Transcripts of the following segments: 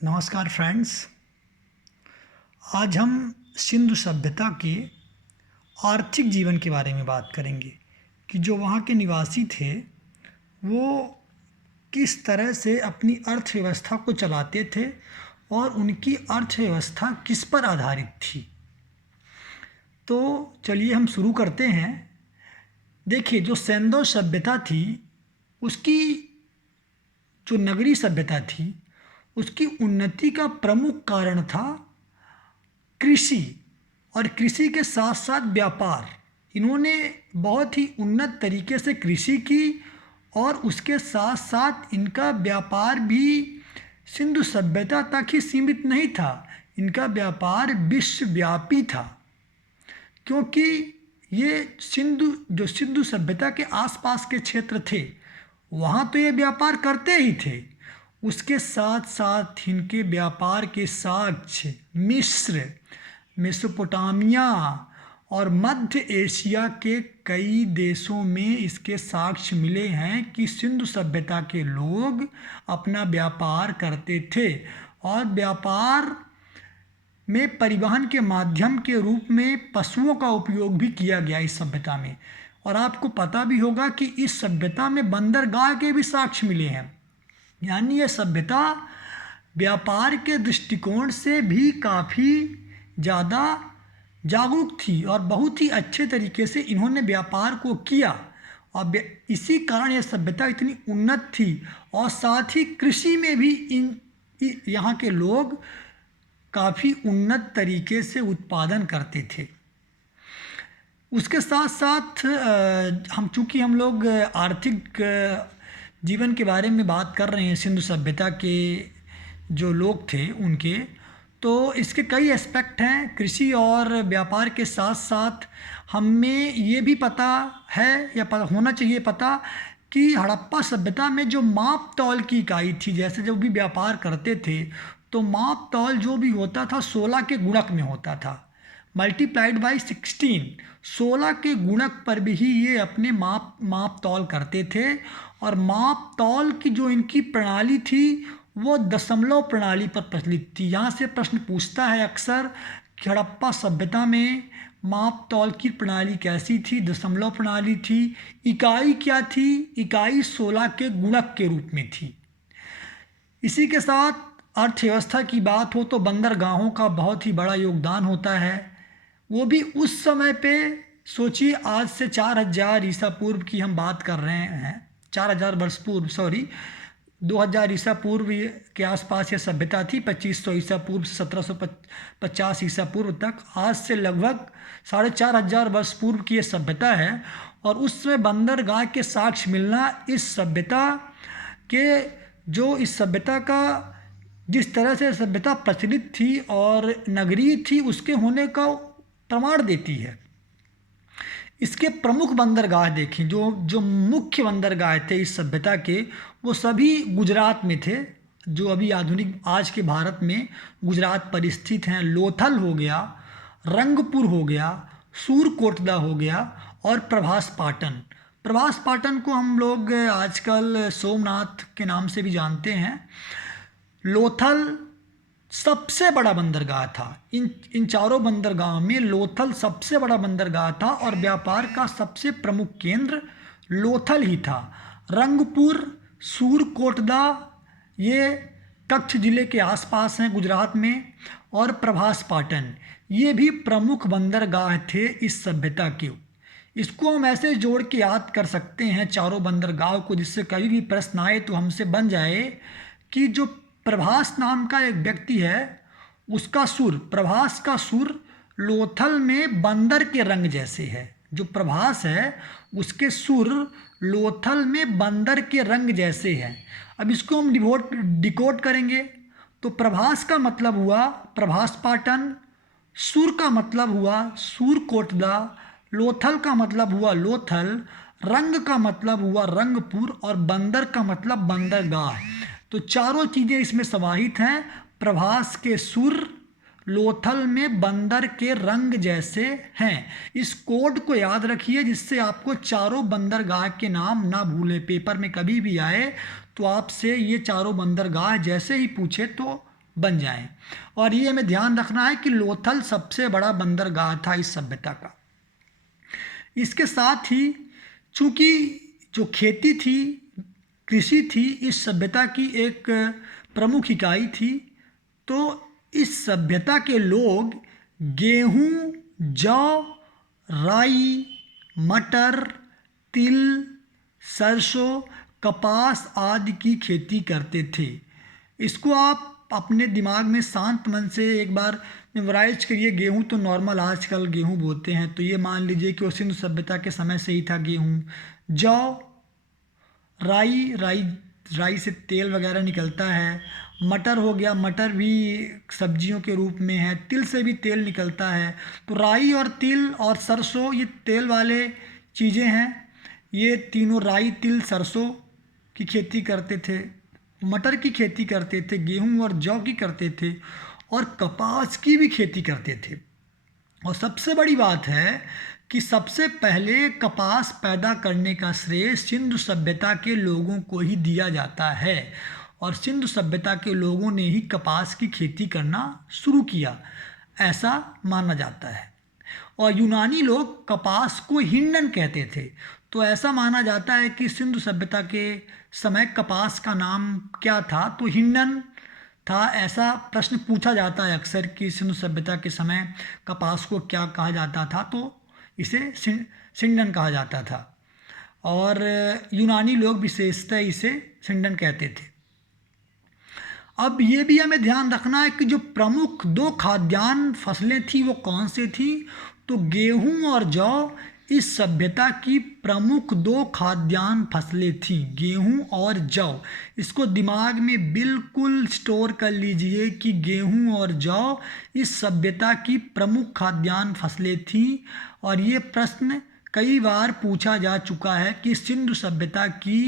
नमस्कार फ्रेंड्स। आज हम सिंधु सभ्यता के आर्थिक जीवन के बारे में बात करेंगे कि जो वहाँ के निवासी थे वो किस तरह से अपनी अर्थव्यवस्था को चलाते थे और उनकी अर्थव्यवस्था किस पर आधारित थी। तो चलिए हम शुरू करते हैं। देखिए, जो सिंधु सभ्यता थी उसकी जो नगरीय सभ्यता थी उसकी उन्नति का प्रमुख कारण था कृषि और कृषि के साथ साथ व्यापार। इन्होंने बहुत ही उन्नत तरीके से कृषि की और उसके साथ साथ इनका व्यापार भी सिंधु सभ्यता तक ही सीमित नहीं था, इनका व्यापार विश्वव्यापी था। क्योंकि ये सिंधु सभ्यता के आसपास के क्षेत्र थे वहाँ तो ये व्यापार करते ही थे, उसके साथ साथ इनके व्यापार के साक्ष्य मिस्र, मेसोपोटामिया और मध्य एशिया के कई देशों में इसके साक्ष्य मिले हैं कि सिंधु सभ्यता के लोग अपना व्यापार करते थे और व्यापार में परिवहन के माध्यम के रूप में पशुओं का उपयोग भी किया गया इस सभ्यता में। और आपको पता भी होगा कि इस सभ्यता में बंदरगाह के भी साक्ष्य मिले हैं, यानी यह सभ्यता व्यापार के दृष्टिकोण से भी काफ़ी ज़्यादा जागरूक थी और बहुत ही अच्छे तरीके से इन्होंने व्यापार को किया और इसी कारण यह सभ्यता इतनी उन्नत थी। और साथ ही कृषि में भी यहाँ के लोग काफ़ी उन्नत तरीके से उत्पादन करते थे। उसके साथ साथ चूँकि हम लोग आर्थिक जीवन के बारे में बात कर रहे हैं सिंधु सभ्यता के जो लोग थे उनके, तो इसके कई एस्पेक्ट हैं। कृषि और व्यापार के साथ साथ हमें ये भी पता है या पता होना चाहिए पता कि हड़प्पा सभ्यता में जो माप तौल की इकाई थी, जैसे जब भी व्यापार करते थे तो माप तौल जो भी होता था 16 के गुणक में होता था, मल्टीप्लाइड बाई 16, 16 के गुणक पर भी ये अपने माप तौल करते थे। और माप तौल की जो इनकी प्रणाली थी वो दशमलव प्रणाली पर प्रचलित थी। यहाँ से प्रश्न पूछता है अक्सर कि हड़प्पा सभ्यता में माप तौल की प्रणाली कैसी थी, दशमलव प्रणाली थी, इकाई क्या थी? इकाई 16 के गुणक के रूप में थी। इसी के साथ अर्थव्यवस्था की बात हो तो बंदरगाहों का बहुत ही बड़ा योगदान होता है, वो भी उस समय पे। सोचिए, आज से 4000 ईसा पूर्व की हम बात कर रहे हैं, 4000 वर्ष पूर्व 2000 ईसा पूर्व के आसपास यह सभ्यता थी। 2500 ईसा पूर्व से 1750 ईसा पूर्व तक, आज से लगभग 4500 वर्ष पूर्व की यह सभ्यता है। और उस समय बंदरगाह के साक्ष्य मिलना इस सभ्यता के इस सभ्यता का जिस तरह से सभ्यता प्रचलित थी और नगरीय थी उसके होने का प्रमाण देती है। इसके प्रमुख बंदरगाह देखें, जो मुख्य बंदरगाह थे इस सभ्यता के, वो सभी गुजरात में थे, जो अभी आधुनिक आज के भारत में गुजरात पर स्थित हैं। लोथल हो गया, रंगपुर हो गया, सूरकोटदा हो गया और प्रभास पाटन। प्रभास पाटन को हम लोग आजकल सोमनाथ के नाम से भी जानते हैं। लोथल सबसे बड़ा बंदरगाह था। इन चारों बंदरगाहों में लोथल सबसे बड़ा बंदरगाह था और व्यापार का सबसे प्रमुख केंद्र लोथल ही था। रंगपुर, सूरकोटदा ये कच्छ जिले के आसपास हैं गुजरात में, और प्रभास पाटन ये भी प्रमुख बंदरगाह थे इस सभ्यता के। इसको हम ऐसे जोड़ के याद कर सकते हैं चारों बंदरगाहों को, जिससे कभी भी प्रश्न आए तो हमसे बन जाए कि जो प्रभास नाम का एक व्यक्ति है उसका सुर, प्रभास का सुर लोथल में बंदर के रंग जैसे है। जो प्रभास है उसके सुर लोथल में बंदर के रंग जैसे हैं। अब इसको हम डिकोड करेंगे तो प्रभास का मतलब हुआ प्रभास पाटन, सुर का मतलब हुआ सूरकोटदा, लोथल का मतलब हुआ लोथल, रंग का मतलब हुआ रंगपुर और बंदर का मतलब बंदरगाह। तो चारों चीज़ें इसमें समाहित हैं। प्रभास के सुर लोथल में बंदर के रंग जैसे हैं। इस कोड को याद रखिए जिससे आपको चारों बंदरगाह के नाम ना भूले। पेपर में कभी भी आए तो आपसे ये चारों बंदरगाह जैसे ही पूछे तो बन जाएं। और ये हमें ध्यान रखना है कि लोथल सबसे बड़ा बंदरगाह था इस सभ्यता का। इसके साथ ही चूंकि जो खेती थी, कृषि थी, इस सभ्यता की एक प्रमुख इकाई थी, तो इस सभ्यता के लोग गेहूं, जौ, राई, मटर, तिल, सरसों, कपास आदि की खेती करते थे। इसको आप अपने दिमाग में शांत मन से एक बार मेमोराइज करिए। गेहूं तो नॉर्मल आजकल गेहूं बोते हैं, तो ये मान लीजिए कि वो सिंधु सभ्यता के समय से ही था गेहूं। जौ, राई, राई से तेल वगैरह निकलता है। मटर हो गया, मटर भी सब्जियों के रूप में है। तिल से भी तेल निकलता है। तो राई और तिल और सरसों ये तेल वाले चीज़ें हैं। ये तीनों राई, तिल, सरसों की खेती करते थे, मटर की खेती करते थे, गेहूं और जौ की करते थे, और कपास की भी खेती करते थे। और सबसे बड़ी बात है कि सबसे पहले कपास पैदा करने का श्रेय सिंधु सभ्यता के लोगों को ही दिया जाता है, और सिंधु सभ्यता के लोगों ने ही कपास की खेती करना शुरू किया, ऐसा माना जाता है। और यूनानी लोग कपास को हिंडन कहते थे। तो ऐसा माना जाता है कि सिंधु सभ्यता के समय कपास का नाम क्या था, तो हिंडन था। ऐसा प्रश्न पूछा जाता है अक्सर कि सिंधु सभ्यता के समय कपास को क्या कहा जाता था, तो इसे सिंडन कहा जाता था। और यूनानी लोग विशेषतः इसे सिंडन कहते थे। अब ये भी हमें ध्यान रखना है कि जो प्रमुख दो खाद्यान्न फसलें थी वो कौन से थी, तो गेहूं और जौ इस सभ्यता की प्रमुख दो खाद्यान्न फसलें थी, गेहूं और जौ। इसको दिमाग में बिल्कुल स्टोर कर लीजिए कि गेहूं और जौ इस सभ्यता की प्रमुख खाद्यान्न फसलें थी। और ये प्रश्न कई बार पूछा जा चुका है कि सिंधु सभ्यता की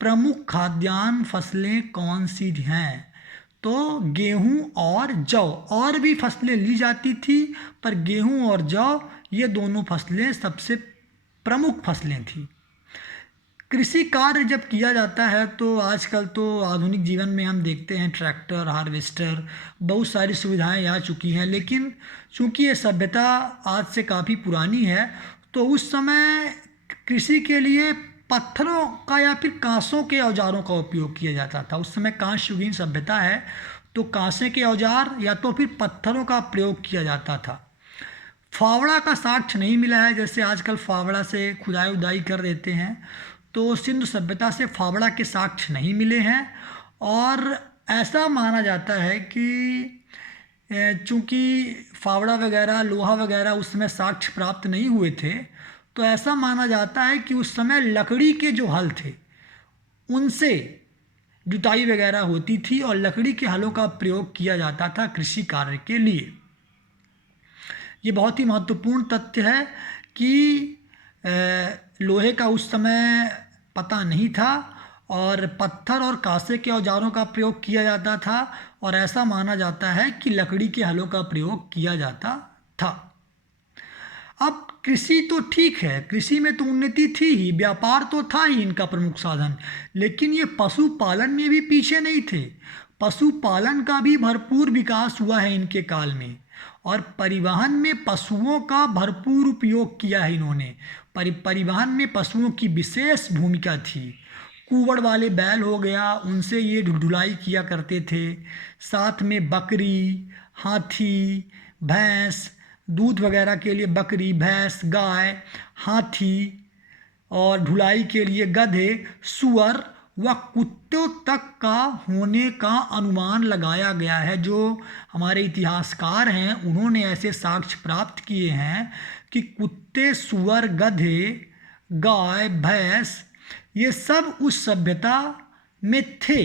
प्रमुख खाद्यान्न फसलें कौन सी हैं, तो गेहूं और जौ। और भी फसलें ली जाती थी, पर गेहूं और जौ ये दोनों फसलें सबसे प्रमुख फसलें थी। कृषि कार्य जब किया जाता है तो आजकल तो आधुनिक जीवन में हम देखते हैं ट्रैक्टर, हार्वेस्टर, बहुत सारी सुविधाएं आ चुकी हैं। लेकिन चूंकि ये सभ्यता आज से काफ़ी पुरानी है, तो उस समय कृषि के लिए पत्थरों का या फिर कांसों के औजारों का उपयोग किया जाता था। उस समय कांस्य युगीन सभ्यता है, तो कांसे के औजार या तो फिर पत्थरों का प्रयोग किया जाता था। फावड़ा का साक्ष्य नहीं मिला है, जैसे आजकल फावड़ा से खुदाई उदाई कर देते हैं, तो सिंधु सभ्यता से फावड़ा के साक्ष्य नहीं मिले हैं। और ऐसा माना जाता है कि चूँकि फावड़ा वगैरह, लोहा वगैरह उस समय साक्ष्य प्राप्त नहीं हुए थे, तो ऐसा माना जाता है कि उस समय लकड़ी के जो हल थे उनसे जुताई वगैरह होती थी, और लकड़ी के हलों का प्रयोग किया जाता था कृषि कार्य के लिए। ये बहुत ही महत्वपूर्ण तथ्य है कि लोहे का उस समय पता नहीं था, और पत्थर और कांसे के औजारों का प्रयोग किया जाता था, और ऐसा माना जाता है कि लकड़ी के हलों का प्रयोग किया जाता था। अब कृषि तो ठीक है, कृषि में तो उन्नति थी ही, व्यापार तो था ही इनका प्रमुख साधन, लेकिन ये पशुपालन में भी पीछे नहीं थे। पशुपालन का भी भरपूर विकास हुआ है इनके काल में, और परिवहन में पशुओं का भरपूर उपयोग किया है इन्होंने। परिवहन में पशुओं की विशेष भूमिका थी। कुंवड़ वाले बैल हो गया, उनसे ये ढुलाई किया करते थे। साथ में बकरी, हाथी, भैंस, दूध वगैरह के लिए बकरी, भैंस, गाय, हाथी, और ढुलाई के लिए गधे, सुअर व कुत्तों तक का होने का अनुमान लगाया गया है। जो हमारे इतिहासकार हैं उन्होंने ऐसे साक्ष्य प्राप्त किए हैं कि कुत्ते, सुअर, गधे, गाय, भैंस ये सब उस सभ्यता में थे।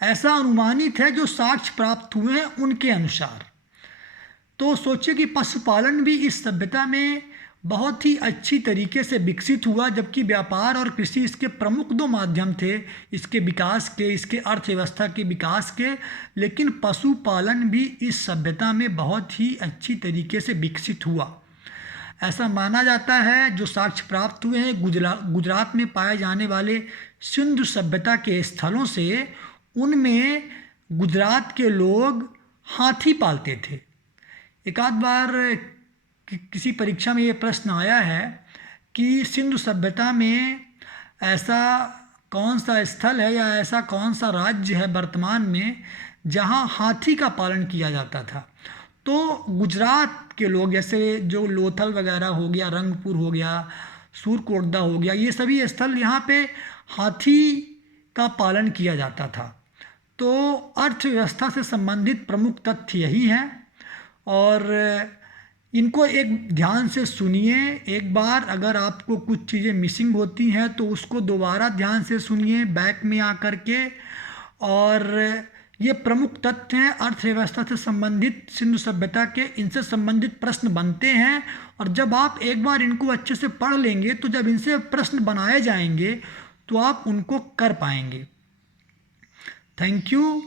ऐसा अनुमानित है जो साक्ष्य प्राप्त हुए हैं उनके अनुसार। तो सोचिए कि पशुपालन भी इस सभ्यता में बहुत ही अच्छी तरीके से विकसित हुआ, जबकि व्यापार और कृषि इसके प्रमुख दो माध्यम थे इसके विकास के, इसके अर्थव्यवस्था के विकास के। लेकिन पशुपालन भी इस सभ्यता में बहुत ही अच्छी तरीके से विकसित हुआ, ऐसा माना जाता है। जो साक्ष्य प्राप्त हुए हैं गुजरात में पाए जाने वाले सिंधु सभ्यता के स्थलों से, उनमें गुजरात के लोग हाथी पालते थे। एक आध बार किसी परीक्षा में ये प्रश्न आया है कि सिंधु सभ्यता में ऐसा कौन सा स्थल है या ऐसा कौन सा राज्य है वर्तमान में जहाँ हाथी का पालन किया जाता था। तो गुजरात के लोग, जैसे जो लोथल वगैरह हो गया, रंगपुर हो गया, सूरकोटदा हो गया, ये सभी स्थल यहाँ पे हाथी का पालन किया जाता था। तो अर्थव्यवस्था से संबंधित प्रमुख तथ्य यही हैं और इनको एक ध्यान से सुनिए। एक बार अगर आपको कुछ चीज़ें मिसिंग होती हैं तो उसको दोबारा ध्यान से सुनिए बैक में आकर के। और ये प्रमुख तथ्य हैं अर्थव्यवस्था से संबंधित सिंधु सभ्यता के, इनसे संबंधित प्रश्न बनते हैं। और जब आप एक बार इनको अच्छे से पढ़ लेंगे तो जब इनसे प्रश्न बनाए जाएंगे तो आप उनको कर पाएंगे। Thank you.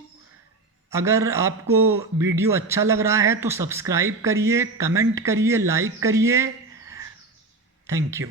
अगर आपको वीडियो अच्छा लग रहा है तो सब्सक्राइब करिए, कमेंट करिए, लाइक करिए। Thank you.